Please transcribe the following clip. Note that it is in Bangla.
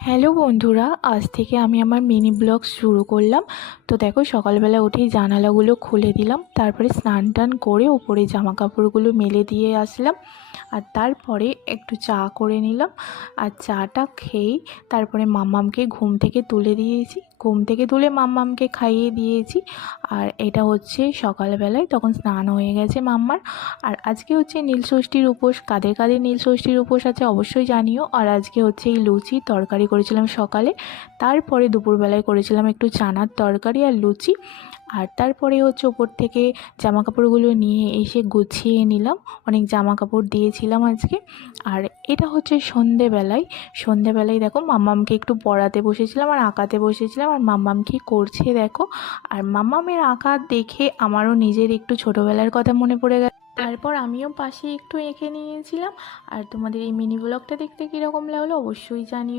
হ্যালো বন্ধুরা, আজ থেকে আমি আমার মিনি ব্লগ শুরু করলাম। তো দেখো, সকালবেলা উঠেই জানালাগুলো খুলে দিলাম, তারপরে স্নান টান করে ওপরে জামা কাপড়গুলো মেলে দিয়ে আসলাম। আর তারপরে একটু চা করে নিলাম। আর চাটা খেয়েই তারপরে মাম্মামকে ঘুম থেকে তুলে দিয়েছি, ঘুম থেকে তুলে মাম্মামকে খাইয়ে দিয়েছি। আর এটা হচ্ছে সকালবেলায়, তখন স্নান হয়ে গেছে মাম্মার। আর আজকে হচ্ছে নীলষষ্ঠীর উপোস। কাদের কাদের নীলষষ্ঠীর উপোস আছে অবশ্যই জানিও। আর আজকে হচ্ছে এই লুচি তরকারি করেছিলাম সকালে, তারপরে দুপুরবেলায় করেছিলাম একটু চানার তরকারি আর লুচি। আর তারপরে হচ্ছে ওপর থেকে জামা কাপড়গুলো নিয়ে এসে গুছিয়ে নিলাম, অনেক জামা কাপড় দিয়েছিলাম আজকে। আর এটা হচ্ছে সন্ধেবেলায় দেখো মাম্মামকে একটু পড়াতে বসেছিলাম আর আঁকাতে বসেছিলাম। আর মাম্মাম কী করছে দেখো। আর মাম্মামের আঁকা দেখে আমারও নিজের একটু ছোটোবেলার কথা মনে পড়ে গেল। তারপর আমিও পাশে একটু এঁকে নিয়েছিলাম। আর তোমাদের এই মিনি ব্লগটা দেখতে কীরকম লাগলো অবশ্যই জানিও।